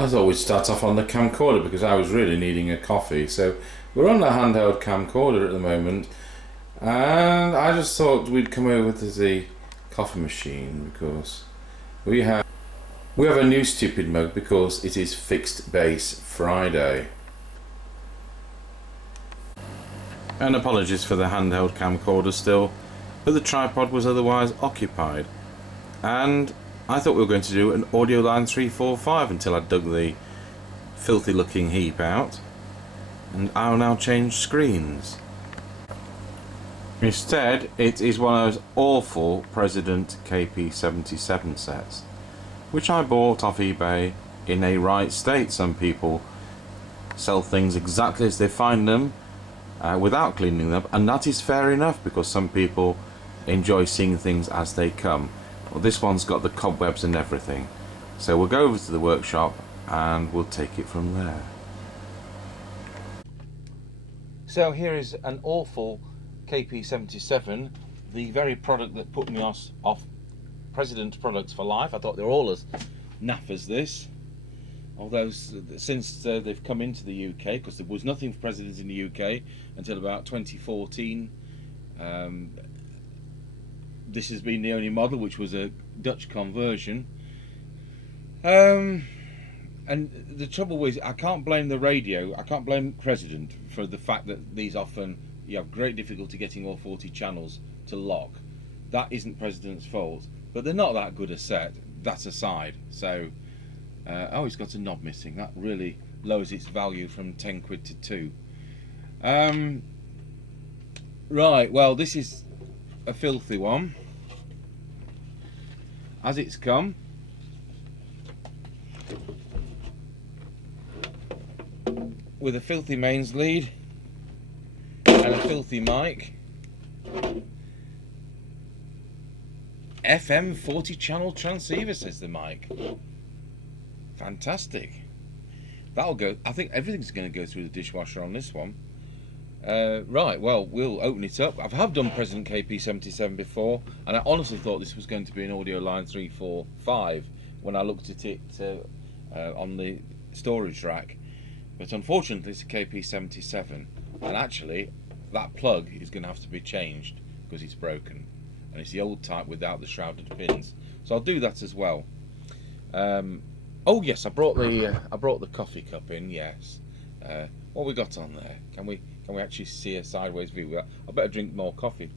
I thought we'd start off on the camcorder because I was really needing a coffee. So we're on the handheld camcorder at the moment, and I just thought we'd come over to the coffee machine because we have a new stupid mug because it is Fixed Base Friday. And apologies for the handheld camcorder still, but the tripod was otherwise occupied. And I thought we were going to do an Audioline 345 until I dug the filthy looking heap out, and I'll now change screens. Instead, it is one of those awful President KP77 sets, which I bought off eBay in a right state. Some people sell things exactly as they find them without cleaning them, and that is fair enough because some people enjoy seeing things as they come. Well, this one's got the cobwebs and everything, so we'll go over to the workshop and we'll take it from there. So here is an awful KP77, the very product that put me off President products for life. I thought they were all as naff as this, although since they've come into the UK, because there was nothing for Presidents in the UK until about 2014. This has been the only model, which was a Dutch conversion. And the trouble is, I can't blame the radio, I can't blame President for the fact that these often, you have great difficulty getting all 40 channels to lock. That isn't President's fault, but they're not that good a set, that aside. So, oh, it's got a knob missing. That really lowers its value from 10 quid to 2. Right, well, this is a filthy one as it's come. With a filthy mains lead and a filthy mic. FM 40 channel transceiver, says the mic. Fantastic. That'll go. I think everything's going to go through the dishwasher on this one. Right, well, we'll open it up. I have done President KP77 before, and I honestly thought this was going to be an Audioline 345 when I looked at it on the storage rack. But unfortunately it's a KP77, and actually that plug is going to have to be changed because it's broken, and it's the old type without the shrouded pins. So I'll do that as well. Oh yes, I brought the coffee cup in. Yes. What we got on there? Can we actually see a sideways view? I better drink more coffee.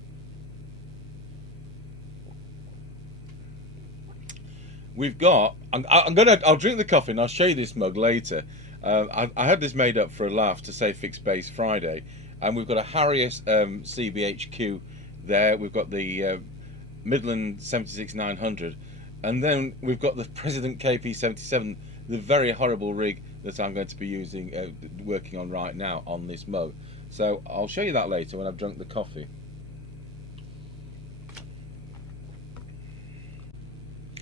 We've got. I'll drink the coffee and I'll show you this mug later. I had this made up for a laugh to say Fixed Base Friday, and we've got a Harrier CBHQ there. We've got the Midland 76900, and then we've got the President KP77, the very horrible rig that I'm going to be using, working on right now on this mug. So I'll show you that later when I've drunk the coffee.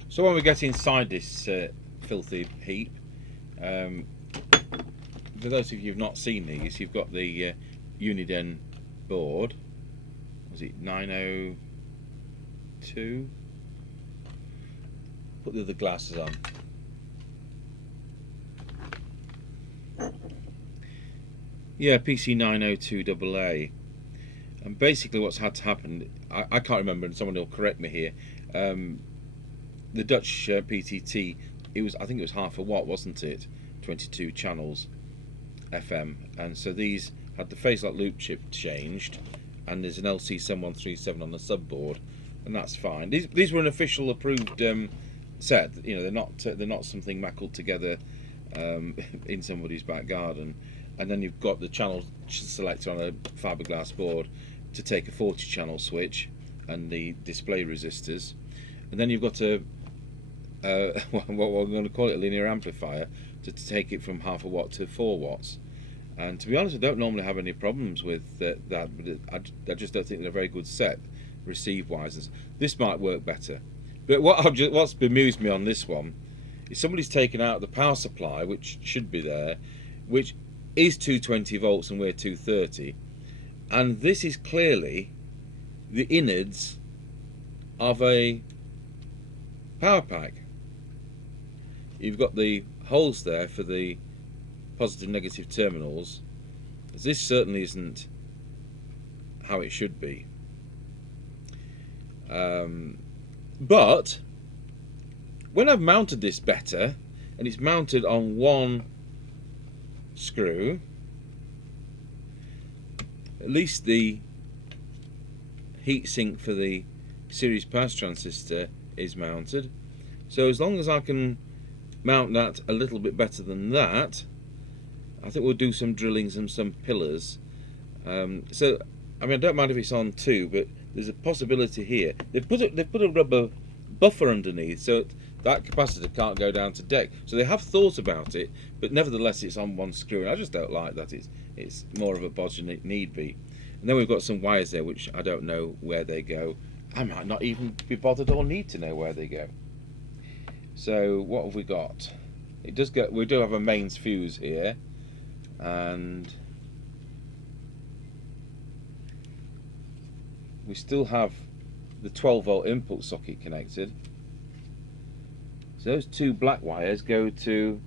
So when we get inside this filthy heap, for those of you who've not seen these, you've got the Uniden board. Was it 902? Put the other glasses on. Yeah, PC902AA. And basically what's had to happen, I can't remember, and someone will correct me here, the Dutch PTT, I think it was half a watt, wasn't it? 22 channels FM, and so these had the phase lock loop chip changed, and there's an LC7137 on the subboard, and that's fine. These were an official approved set. You know, they're not something mackled together in somebody's back garden. And then you've got the channel selector on a fiberglass board to take a 40 channel switch and the display resistors, and then you've got a what we're going to call it, a linear amplifier to take it from half a watt to 4 watts. And to be honest, I don't normally have any problems with that, but I just don't think they're a very good set receive wise. This might work better, but what's bemused me on this one is somebody's taken out the power supply, which should be there, which is 220 volts and we're 230, and this is clearly the innards of a power pack. you've got the holes there for the positive negative terminals. This certainly isn't how it should be. But when I've mounted this better, and it's mounted on one screw, at least the heatsink for the series pass transistor is mounted. So as long as I can mount that a little bit better than that, I think we'll do some drillings and some pillars. So I mean, I don't mind if it's on two, but there's a possibility here. They've put a rubber buffer underneath, so that capacitor can't go down to deck. So they have thought about it, but nevertheless it's on one screw, and I just don't like that. It's more of a bodge than it need be. And then we've got some wires there which I don't know where they go. I might not even be bothered or need to know where they go. So what have we got? It does go. We do have a mains fuse here, and we still have the 12-volt input socket connected. So those two black wires go to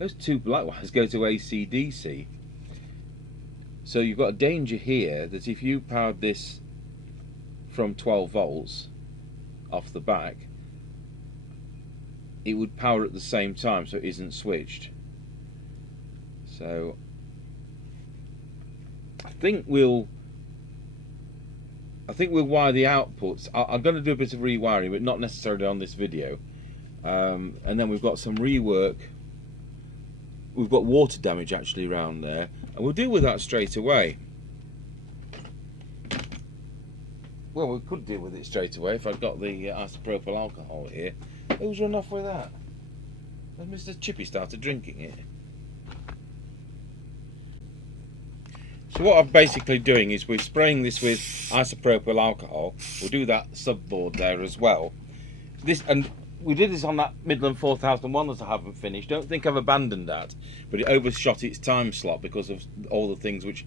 AC/DC. So you've got a danger here that if you powered this from 12 volts off the back, it would power at the same time, so it isn't switched. So I think we'll wire the outputs. I'm going to do a bit of rewiring, but not necessarily on this video. And then we've got some rework. We've got water damage actually around there, and we'll deal with that straight away. Well, we could deal with it straight away if I'd got the isopropyl alcohol here. Who's run off with that? Has Mr. Chippy started drinking it? So what I'm basically doing is we're spraying this with isopropyl alcohol. We'll do that subboard there as well. And we did this on that Midland 4001 that I haven't finished. Don't think I've abandoned that, but it overshot its time slot because of all the things which,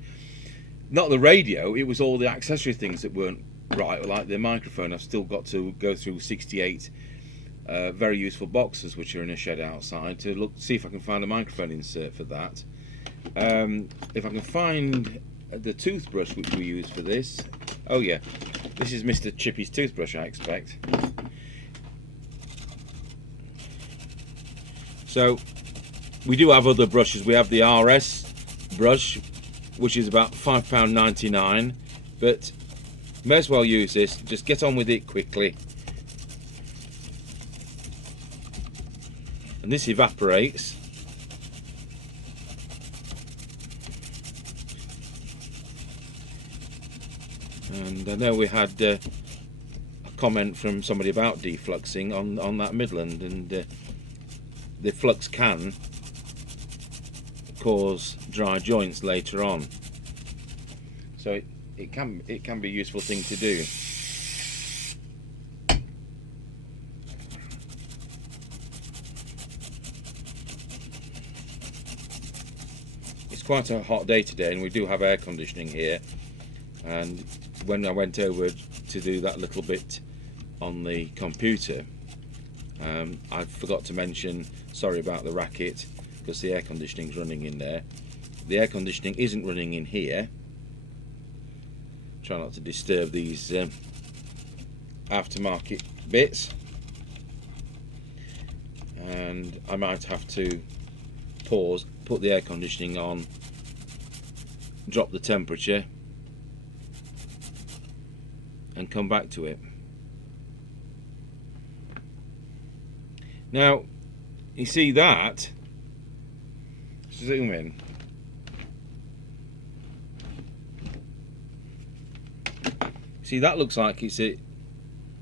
not the radio, it was all the accessory things that weren't right, like the microphone. I've still got to go through 68 very useful boxes which are in a shed outside to see if I can find a microphone insert for that. If I can find the toothbrush which we use for this. Oh yeah, this is Mr. Chippy's toothbrush, I expect. So we do have other brushes. We have the RS brush, which is about £5.99, but may as well use this. Just get on with it quickly. And this evaporates. And I know we had a comment from somebody about defluxing on that Midland, and the flux can cause dry joints later on. So it can be a useful thing to do. It's quite a hot day today, and we do have air conditioning here. And when I went over to do that little bit on the computer, I forgot to mention, sorry about the racket, because the air conditioning is running in there. The air conditioning isn't running in here. Try not to disturb these aftermarket bits. And I might have to pause, put the air conditioning on, drop the temperature, and come back to it. Now, you see that, zoom in. See, that looks like it's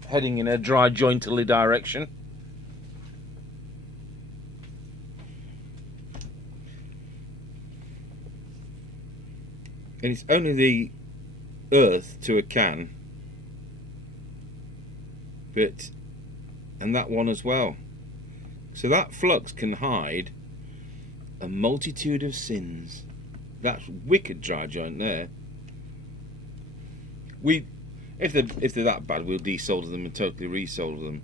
heading in a dry jointily direction. And it's only the earth to a can, and that one as well. So that flux can hide a multitude of sins. That's wicked dry joint there. If they're that bad, we'll desolder them and totally resolder them.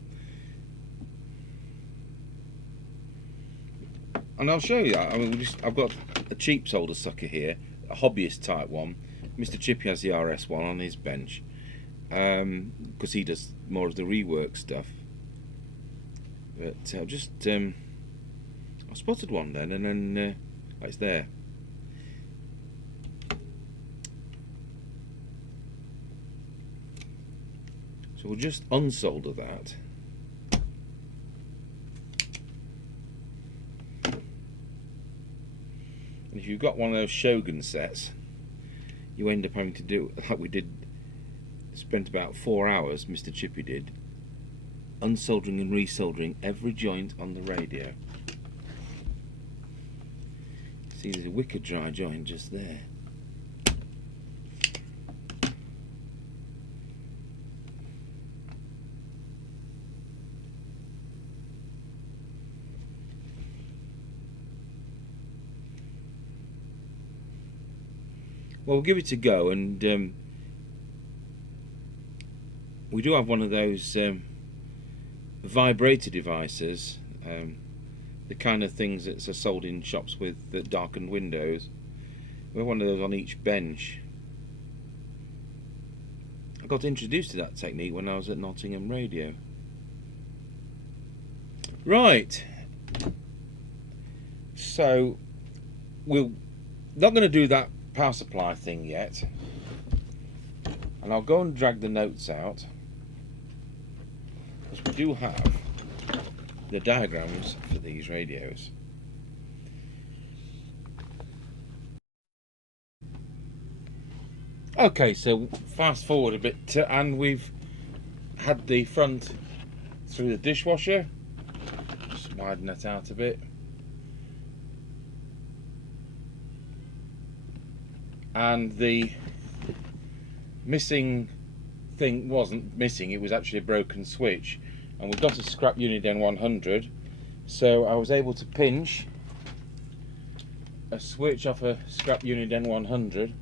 and I'll show you that. I mean, I've got a cheap solder sucker here, a hobbyist type one. Mr. Chippy has the RS one on his bench, because he does more of the rework stuff. But I spotted one then, and then it's there. So we'll just unsolder that. And if you've got one of those Shogun sets, you end up having to do like we did. Spent about 4 hours, Mr. Chippy did, unsoldering and resoldering every joint on the radio. See, there's a wicked dry joint just there. Well, we'll give it a go, and we do have one of those vibrator devices, the kind of things that are sold in shops with darkened windows. We have one of those on each bench. I got introduced to that technique when I was at Nottingham Radio. Right, so we're not going to do that power supply thing yet, and I'll go and drag the notes out, because we do have the diagrams for these radios. Okay, so fast forward a bit, and we've had the front through the dishwasher. Just widen that out a bit. And the missing thing wasn't missing, it was actually a broken switch. And we've got a scrap Uniden 100, so I was able to pinch a switch off a scrap Uniden 100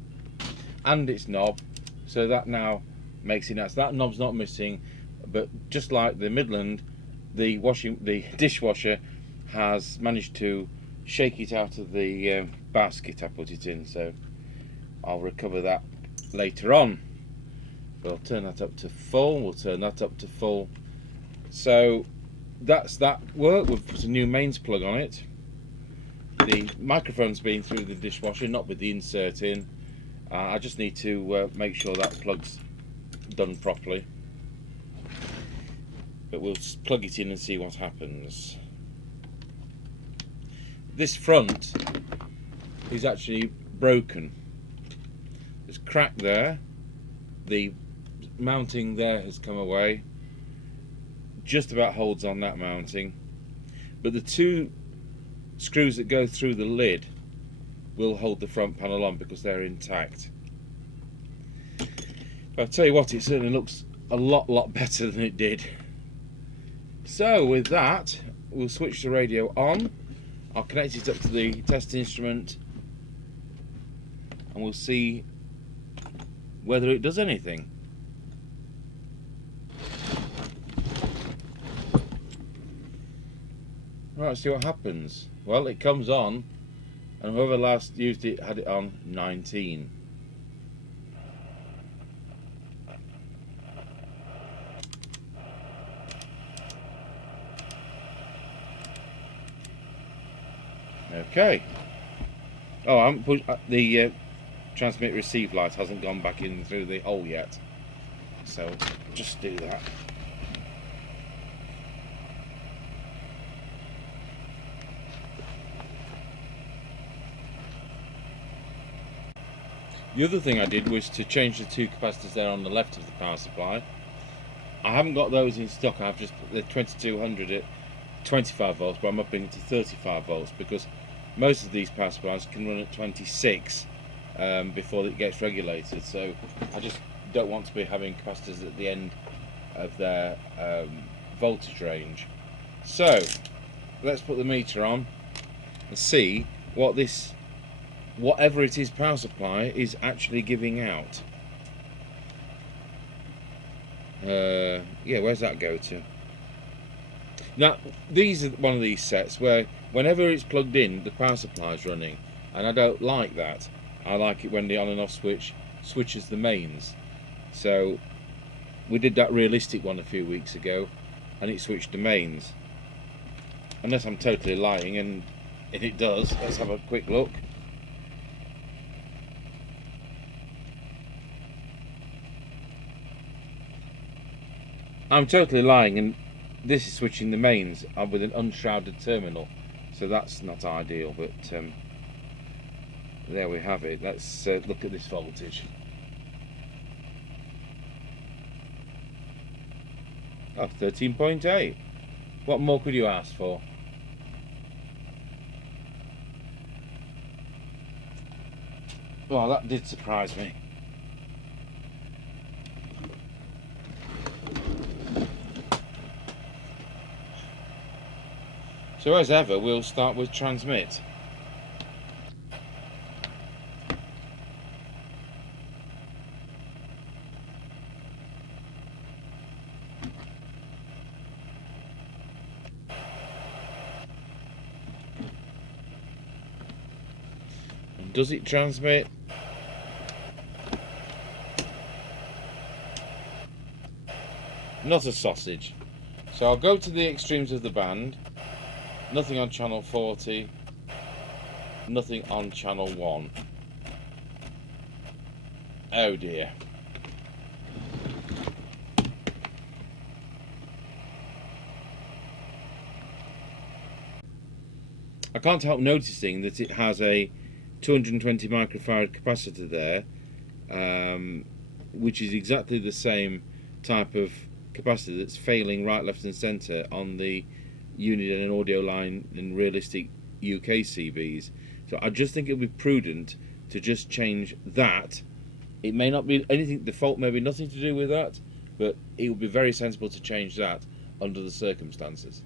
and its knob, so that now makes it nice. That knob's not missing, but just like the Midland, the dishwasher has managed to shake it out of the basket I put it in, so I'll recover that later on. But I'll turn that up to full, we'll turn that up to full. So that's that work. We've put a new mains plug on it. The microphone's been through the dishwasher, not with the insert in. I just need to make sure that plug's done properly. But we'll plug it in and see what happens. This front is actually broken. There's a crack there. The mounting there has come away. Just about holds on that mounting. But the two screws that go through the lid will hold the front panel on because they're intact. But I'll tell you what, it certainly looks a lot better than it did. So with that, we'll switch the radio on. I'll connect it up to the test instrument and we'll see whether it does anything. Right, see what happens. Well, it comes on, and whoever last used it had it on 19. Okay. Oh, I haven't pushed the transmit receive light hasn't gone back in through the hole yet, so just do that. The other thing I did was to change the two capacitors there on the left of the power supply. I haven't got those in stock. I've just the 2200 at 25 volts, but I'm upping it to 35 volts because most of these power supplies can run at 26 before it gets regulated. So I just don't want to be having capacitors at the end of their voltage range. So let's put the meter on and see what this, whatever it is power supply is actually giving out. Yeah, where's that go to? Now, these are one of these sets where whenever it's plugged in, the power supply is running, and I don't like that. I like it when the on and off switch switches the mains. So we did that realistic one a few weeks ago, and it switched the mains. Unless I'm totally lying, and if it does, let's have a quick look. I'm totally lying, and this is switching the mains with an unshrouded terminal, so that's not ideal, but there we have it. Let's look at this voltage. Oh, 13.8. What more could you ask for? Well, that did surprise me. So as ever, we'll start with transmit. And does it transmit? Not a sausage. So I'll go to the extremes of the band. Nothing on channel 40, nothing on channel 1. Oh dear. I can't help noticing that it has a 220 microfarad capacitor there, which is exactly the same type of capacitor that's failing right, left and centre on the unit and Audioline and realistic UK CBs. So I just think it would be prudent to just change that. It may not be anything, the fault may be nothing to do with that, but it would be very sensible to change that under the circumstances.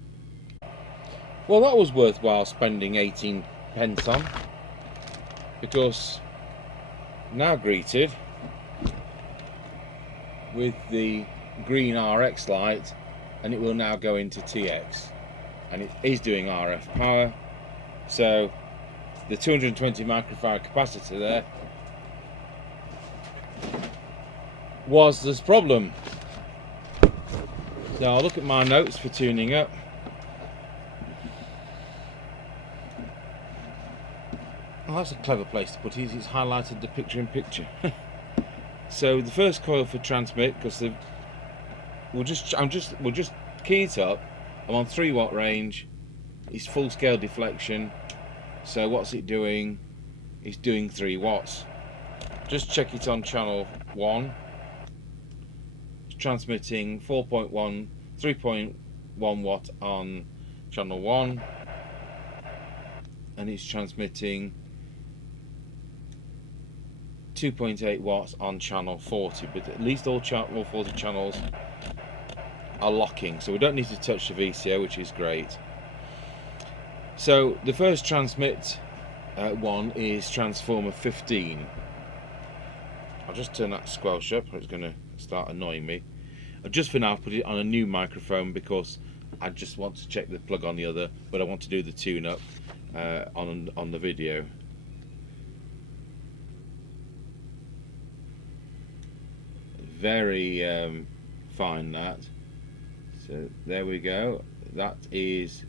Well, that was worthwhile spending 18 pence on, because now greeted with the green RX light, and it will now go into TX, and it is doing RF power. So the 220 microfarad capacitor there was this problem. So I'll look at my notes for tuning up. Oh, that's a clever place to put it. It's highlighted the picture in picture. So the first coil for transmit, because we'll just key it up. I'm on 3 watt range. It's full scale deflection. So what's it doing? It's doing 3 watts. Just check it on channel 1. It's transmitting 3.1 watt on channel 1, and it's transmitting 2.8 watts on channel 40, but at least all 40 channels are locking, so we don't need to touch the VCO, which is great. So the first transmit one is transformer 15. I'll just turn that squelch up, or it's going to start annoying me. Just for now, I've put it on a new microphone because I just want to check the plug on the other, but I want to do the tune-up on the video. Very fine, that. So there we go. That is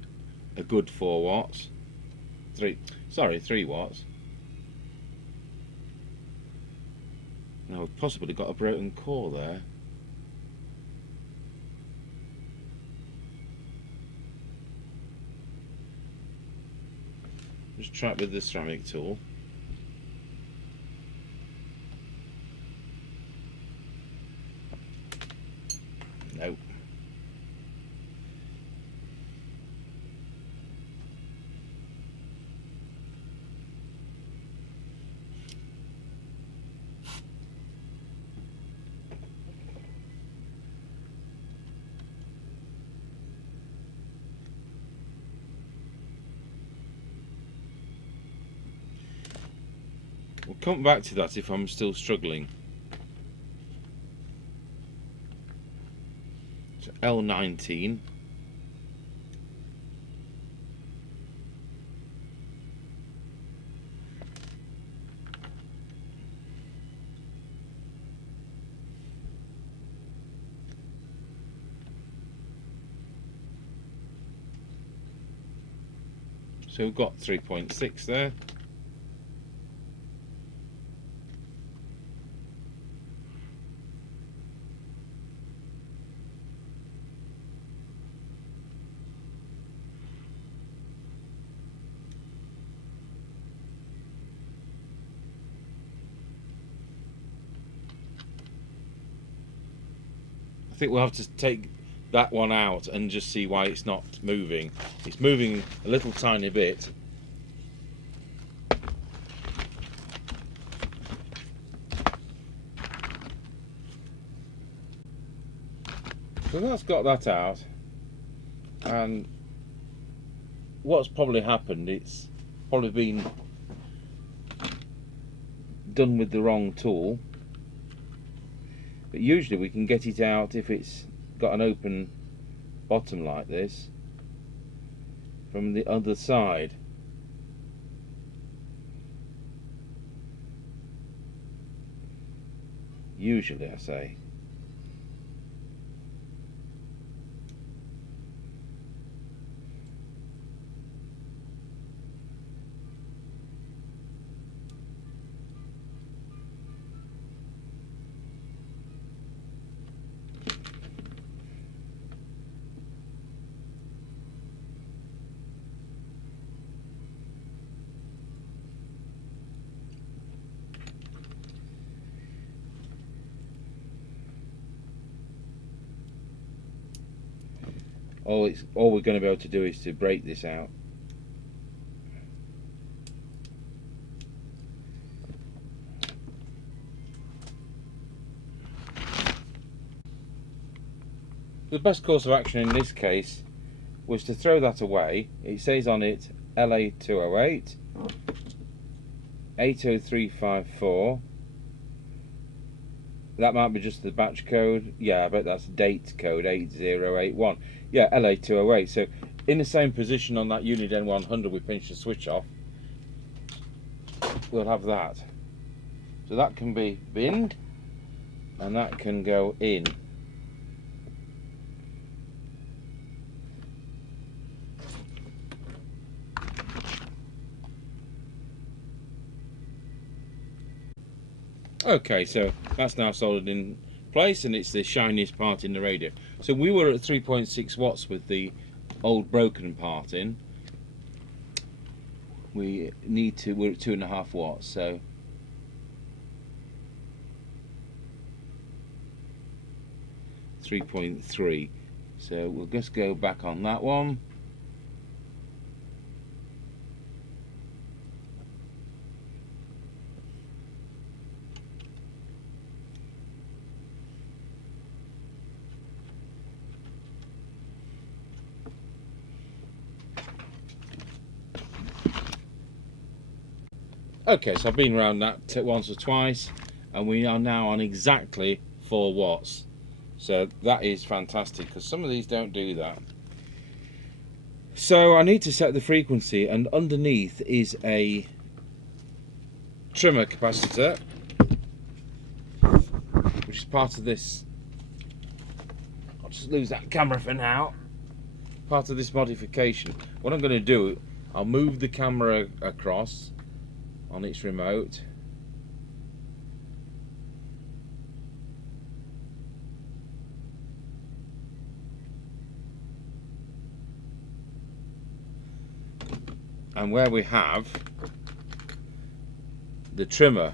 a good 4 watts. 3 watts. Now we've possibly got a broken core there. Just try it with the ceramic tool. Nope. We'll come back to that if I'm still struggling. So L19, So we've got 3.6 there. I think we'll have to take that one out and just see why it's not moving. It's moving a little tiny bit. So that's got that out, and what's probably happened, it's probably been done with the wrong tool. But usually we can get it out if it's got an open bottom like this from the other side. Usually, I say. All we're going to be able to do is to break this out. The best course of action in this case was to throw that away. It says on it LA208 80354. That might be just the batch code. Yeah, I bet that's date code 8081. Yeah, LA208. So in the same position on that Unit N100 we pinched the switch off, we'll have that. So that can be binned and that can go in. Okay, so that's now soldered in place, and it's the shiniest part in the radio. So we were at 3.6 watts with the old broken part in. We're at 2.5 watts, so .3. So we'll just go back on that one. Okay, so I've been around that once or twice, and we are now on exactly 4 watts. So that is fantastic, because some of these don't do that. So I need to set the frequency, and underneath is a trimmer capacitor, which is part of this. I'll just lose that camera for now. Part of this modification. What I'm going to do, I'll move the camera across on its remote. And where we have the trimmer,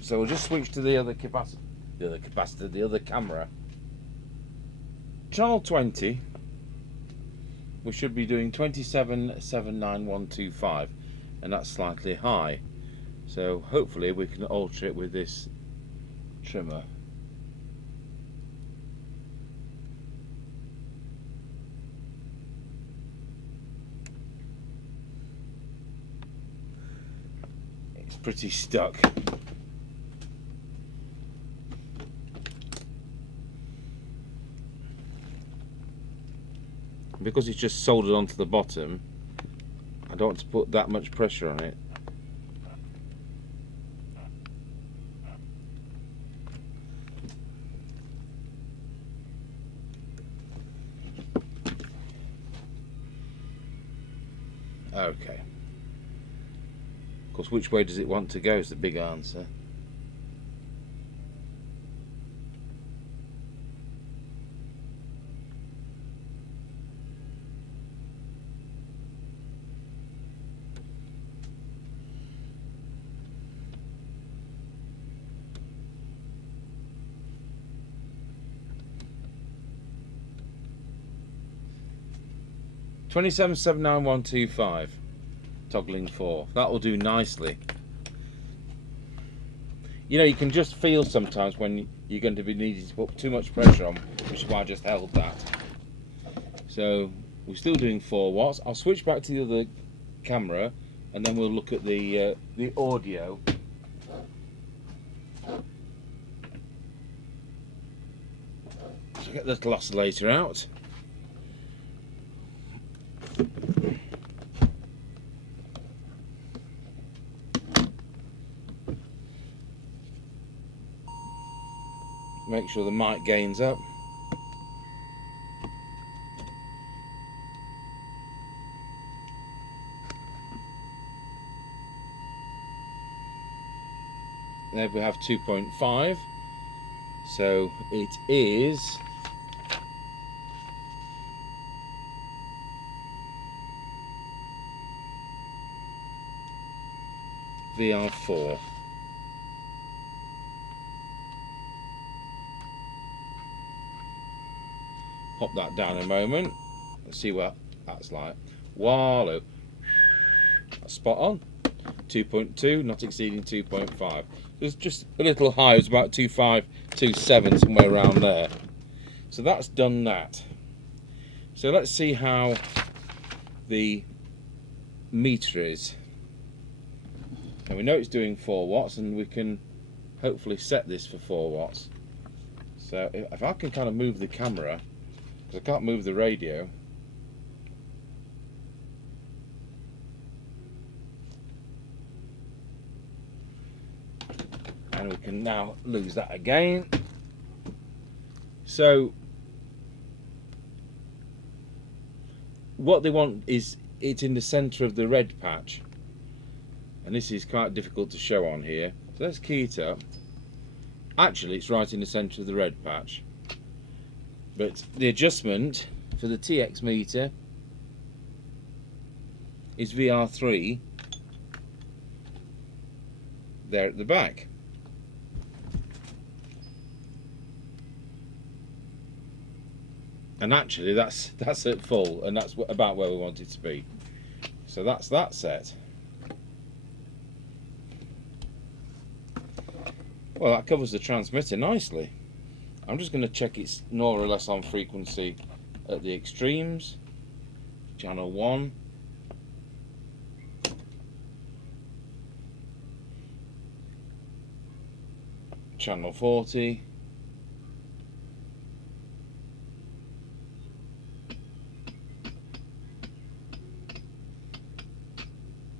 so we'll just switch to the other capacitor, the other camera. Channel 20, we should be doing 27,79125, and that's slightly high. So hopefully we can alter it with this trimmer. It's pretty stuck. Because it's just soldered onto the bottom, I don't want to put that much pressure on it. Okay. Of course, which way does it want to go is the big answer. $27.79125, toggling 4. That will do nicely. You know, you can just feel sometimes when you're going to be needing to put too much pressure on, which is why I just held that. So we're still doing 4 watts. I'll switch back to the other camera, and then we'll look at the audio. So get the little oscillator out. Make sure the mic gain's up. There we have 2.5. So it is VR4. Pop that down a moment. Let's see what that's like. Wallow. That's spot on. 2.2, not exceeding 2.5. There's just a little high. It's about 2.5, 2.7, somewhere around there. So that's done that. So let's see how the meter is. And we know it's doing 4 watts, and we can hopefully set this for 4 watts. So if I can kind of move the camera, because I can't move the radio. And we can now lose that again. So what they want is it's in the center of the red patch, and this is quite difficult to show on here. So let's key it up. Actually, it's right in the center of the red patch, but the adjustment for the TX meter is VR3 there at the back. And actually that's at full, and that's about where we want it to be. So that's that set. Well, that covers the transmitter nicely. I'm just going to check it's more or less on frequency at the extremes. Channel 1. Channel 40.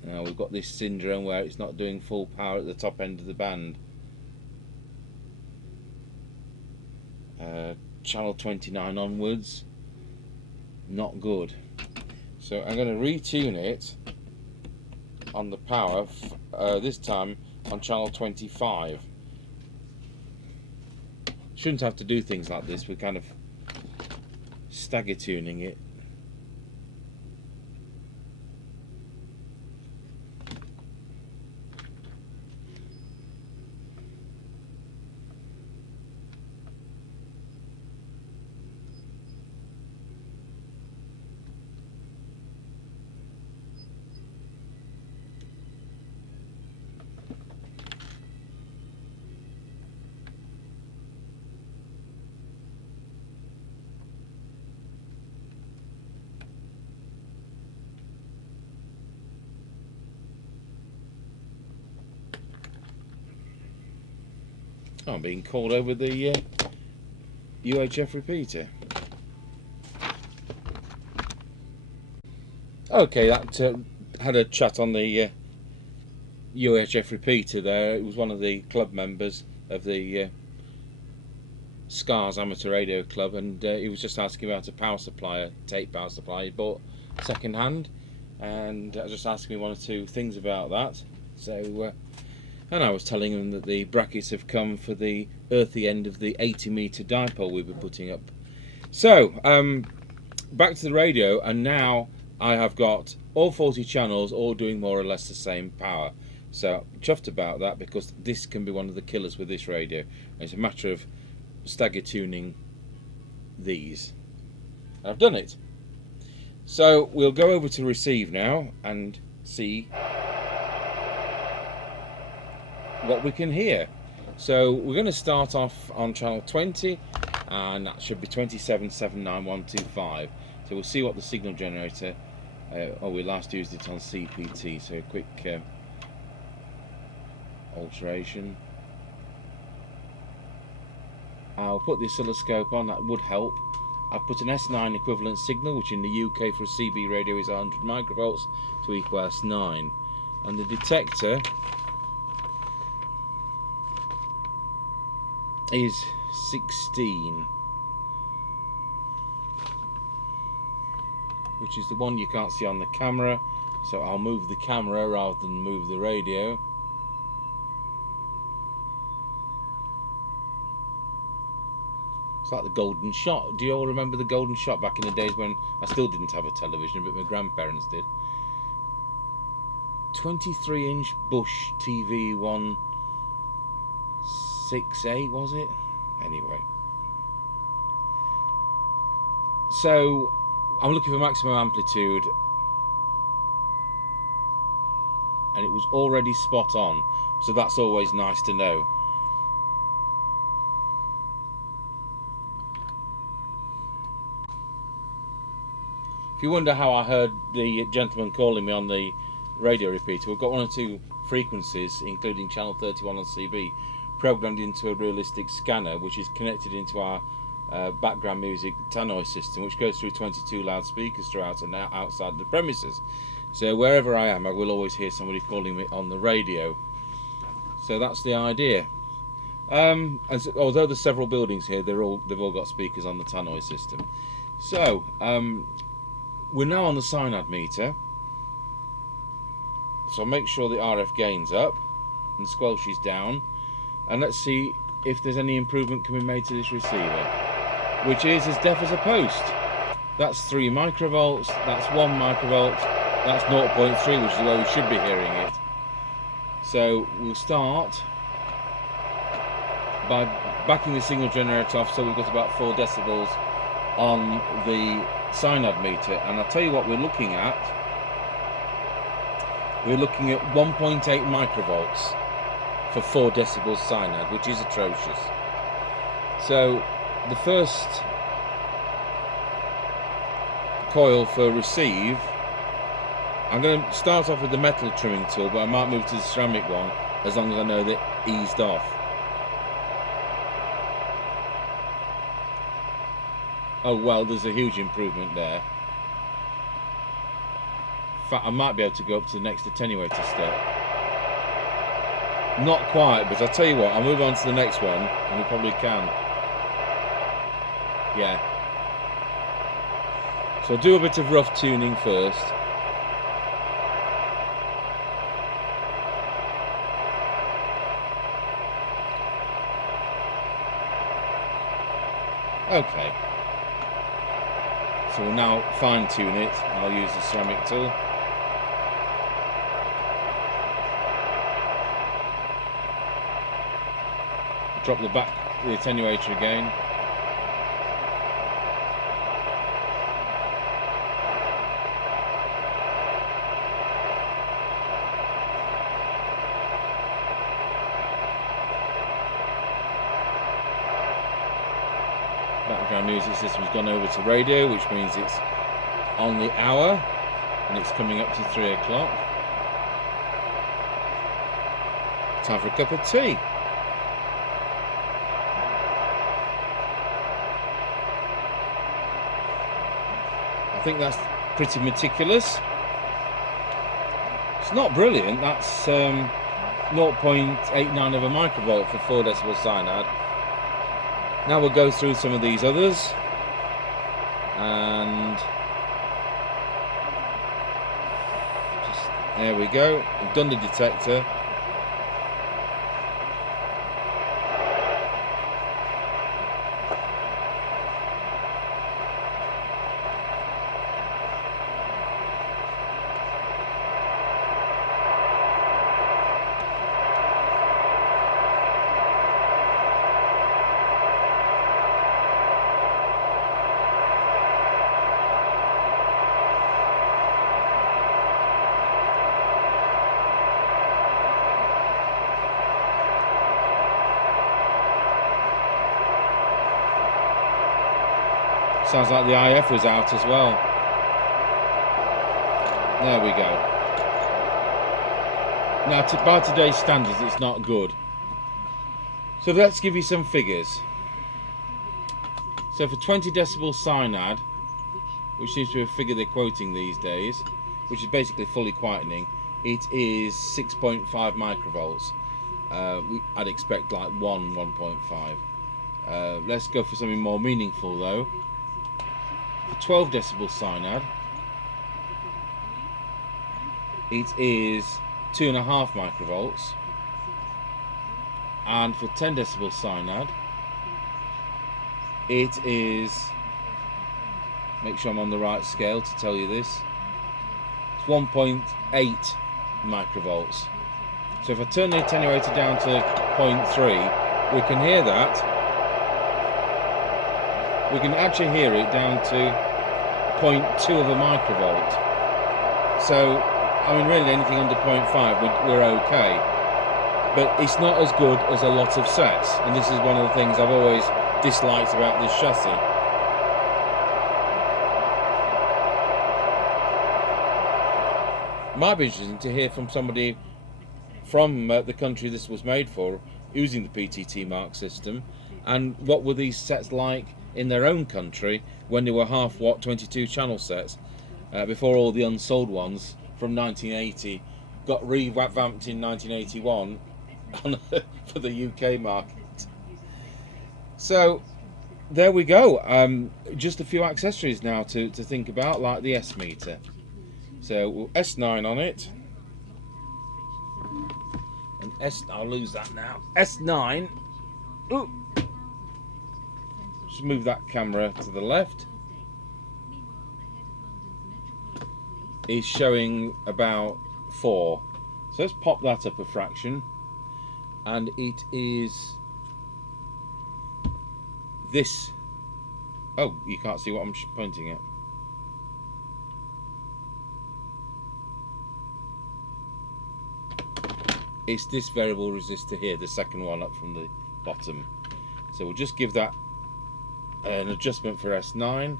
Now we've got this syndrome where it's not doing full power at the top end of the band. Channel 29 onwards, not good. So I'm going to retune it on the power, this time on channel 25. Shouldn't have to do things like this. We're kind of stagger tuning it. I'm being called over the UHF repeater. Okay, that had a chat on the UHF repeater there. It was one of the club members of the Scars Amateur Radio Club, and he was just asking about a power supply, a tape power supply he bought second hand, and just asking me one or two things about that. So, and I was telling him that the brackets have come for the earthy end of the 80-metre dipole we've been putting up. So, back to the radio, and now I have got all 40 channels all doing more or less the same power. So I'm chuffed about that, because this can be one of the killers with this radio. It's a matter of stagger tuning these. I've done it. So we'll go over to receive now and see what we can hear. So we're going to start off on channel 20, and that should be 2779125. So we'll see what the signal generator, we last used it on CPT, so a quick alteration. I'll put the oscilloscope on, that would help. I've put an S9 equivalent signal, which in the UK for a CB radio is 100 microvolts, to equal S9. And the detector is 16, which is the one you can't see on the camera, so I'll move the camera rather than move the radio. It's like the golden shot. Do you all remember the golden shot back in the days when I still didn't have a television, but my grandparents did? 23-inch Bush TV 168, was it? Anyway. So I'm looking for maximum amplitude, and it was already spot on, so that's always nice to know. If you wonder how I heard the gentleman calling me on the radio repeater, we've got one or two frequencies, including channel 31 on CB, programmed into a realistic scanner, which is connected into our background music tannoy system, which goes through 22 loudspeakers throughout and outside the premises. So wherever I am, I will always hear somebody calling me on the radio. So that's the idea. Although there's several buildings here, they've all got speakers on the tannoy system. So we're now on the cyanide meter, so make sure the RF gain's up and Squelch is down, and let's see if there's any improvement can be made to this receiver, which is as deaf as a post. That's 3 microvolts, that's 1 microvolt, that's 0.3, which is where we should be hearing it. So we'll start by backing the signal generator off, so we've got about 4 decibels on the cyanide meter, and I'll tell you what we're looking at. We're looking at 1.8 microvolts for 4 decibels cyanide, which is atrocious. So the first coil for receive, I'm going to start off with the metal trimming tool, but I might move to the ceramic one as long as I know that eased off. Oh well, there's a huge improvement there. In fact, I might be able to go up to the next attenuator step. Not quite, but I'll tell you what, I'll move on to the next one, and we probably can. Yeah. So I'll do a bit of rough tuning first. Okay. So we'll now fine tune it. I'll use the ceramic tool. Drop the attenuator again. Background music system's gone over to radio, which means it's on the hour and it's coming up to 3 o'clock. Time for a cup of tea. I think that's pretty meticulous. It's not brilliant, that's 0.89 of a microvolt for 4 decibel cyanide. Now we'll go through some of these others, and There we go. We've done the detector. Sounds like the IF was out as well. There we go. Now, by today's standards, it's not good. So let's give you some figures. So for 20 decibel cyanide, which seems to be a figure they're quoting these days, which is basically fully quietening, it is 6.5 microvolts. I'd expect like 1.5. Let's go for something more meaningful though. For 12 decibel cyanide, it is 2.5 microvolts, and for 10 decibel cyanide, it is, make sure I'm on the right scale to tell you this, it's 1.8 microvolts. So if I turn the attenuator down to 0.3, we can hear that. We can actually hear it down to 0.2 of a microvolt. So, I mean, really anything under 0.5, we're okay. But it's not as good as a lot of sets, and this is one of the things I've always disliked about this chassis. It might be interesting to hear from somebody from the country this was made for, using the PTT mark system, and what were these sets like in their own country when they were half watt 22 channel sets, before all the unsold ones from 1980 got revamped in 1981 for the UK market. So there we go. Just a few accessories now to think about, like the S meter. So we'll S9 on it, and I'll lose that now. S9. Ooh. Just move that camera to the left. Is showing about 4. So let's pop that up a fraction, and it is this. Oh, you can't see what I'm pointing at. It's this variable resistor here, the second one up from the bottom. So we'll just give that an adjustment for S9.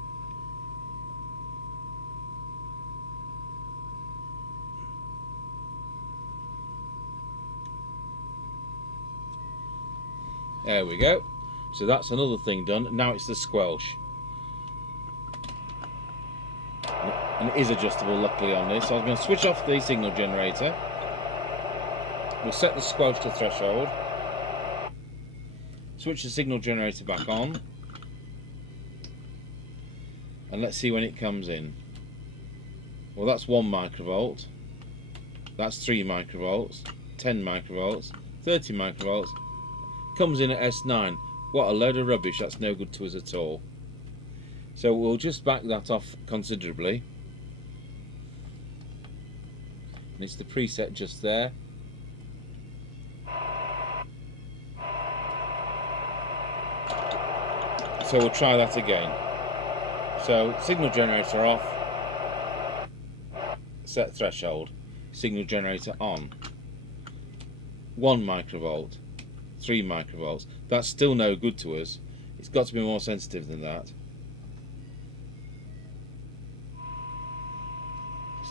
There we go. So that's another thing done. Now it's the squelch. And it is adjustable luckily on this. So I'm going to switch off the signal generator. We'll set the squelch to threshold. Switch the signal generator back on. And let's see when it comes in. Well, that's 1 microvolt. That's 3 microvolts. 10 microvolts. 30 microvolts. Comes in at S9. What a load of rubbish. That's no good to us at all. So we'll just back that off considerably. And it's the preset just there. So we'll try that again. So signal generator off, set threshold, signal generator on. 1 microvolt, 3 microvolts. That's still no good to us. It's got to be more sensitive than that.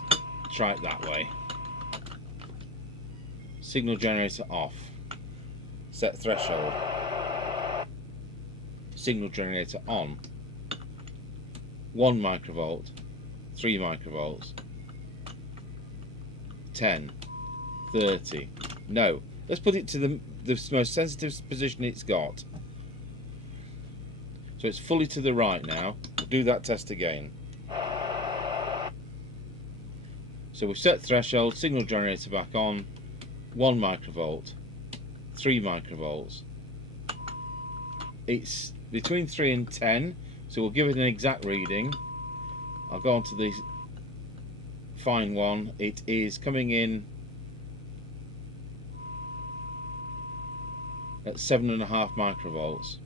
Let's try it that way. Signal generator off, set threshold, signal generator on. 1 microvolt, 3 microvolts, 10, 30. No, let's put it to the most sensitive position it's got. So it's fully to the right now. We'll do that test again. So we've set threshold, signal generator back on, 1 microvolt, 3 microvolts. It's between 3 and 10, so we'll give it an exact reading. I'll go on to the fine one. It is coming in at 7.5 microvolts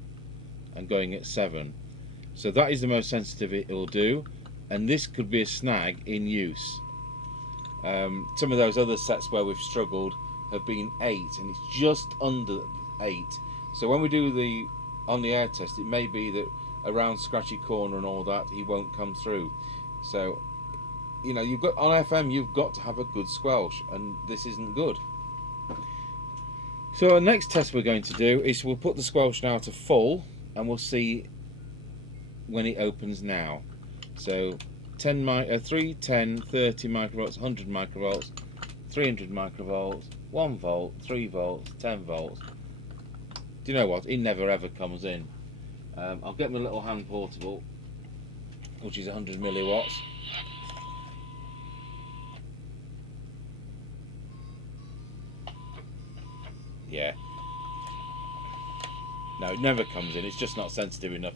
and going at 7. So that is the most sensitive it will do, and this could be a snag in use. Some of those other sets where we've struggled have been 8, and it's just under 8. So when we do the on the air test, it may be that around scratchy corner and all that, he won't come through. So, you know, you've got on FM, you've got to have a good squelch, and this isn't good. So our next test we're going to do is we'll put the squelch now to full, and we'll see when it opens now. So 3, 10, 30 microvolts, 100 microvolts, 300 microvolts, 1 volt, 3 volts, 10 volts. Do you know what? It never ever comes in. I'll get my little hand portable, which is 100 milliwatts. Yeah. No, it never comes in. It's just not sensitive enough.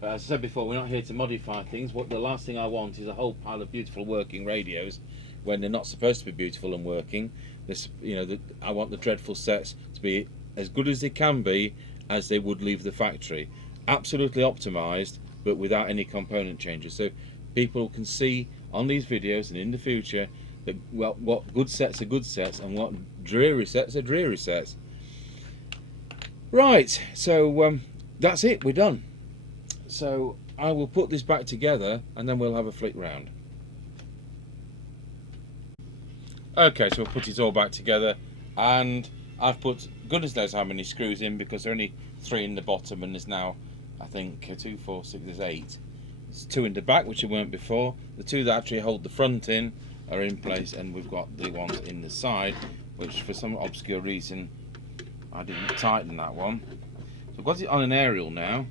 But as I said before, we're not here to modify things. What the last thing I want is a whole pile of beautiful working radios when they're not supposed to be beautiful and working. This, you know, I want the dreadful sets to be as good as they can be as they would leave the factory. Absolutely optimized, but without any component changes. So people can see on these videos and in the future that, well, what good sets are good sets and what dreary sets are dreary sets. Right, so that's it, we're done. So I will put this back together and then we'll have a flick round. Okay, so we'll put it all back together, and I've put goodness knows how many screws in, because there are only 3 in the bottom, and there's now, I think, 2, 4, 6, there's 8. There's 2 in the back, which there weren't before. The 2 that actually hold the front in are in place, and we've got the ones in the side, which for some obscure reason I didn't tighten that one. So I've got it on an aerial now.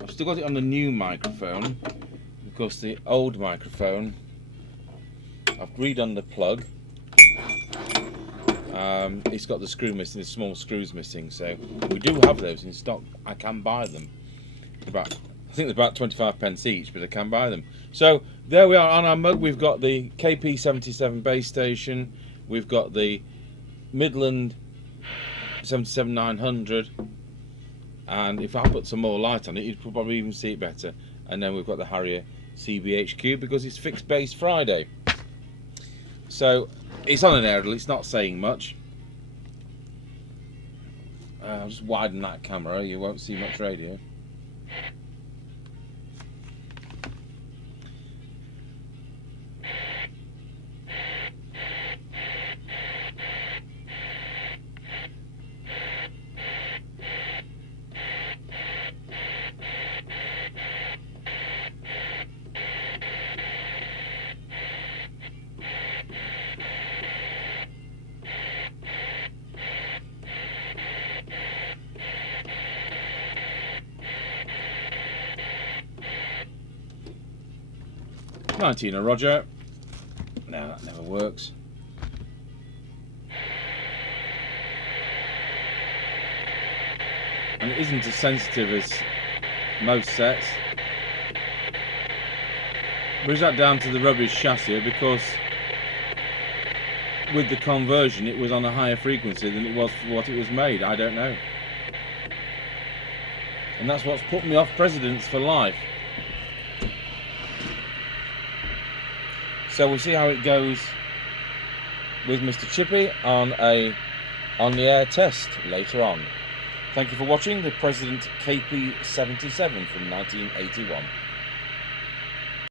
I've still got it on the new microphone, because the old microphone I've redone the plug. It's got the screw missing, the small screws missing, so we do have those in stock. I can buy them. I think they're about 25 pence each, but I can buy them. So there we are. On our mug we've got the KP77 base station, we've got the Midland 77900, and if I put some more light on it, you'd probably even see it better. And then we've got the Harrier CBHQ, because it's fixed base Friday. So it's on an aerial, it's not saying much. I'll just widen that camera, you won't see much radio. "19 Roger." No, that never works. And it isn't as sensitive as most sets. But is that down to the rubbish chassis, because with the conversion it was on a higher frequency than it was for what it was made? I don't know. And that's what's put me off Presidents for life. So we'll see how it goes with Mr. Chippy on the air test later on. Thank you for watching the President KP77 from 1981.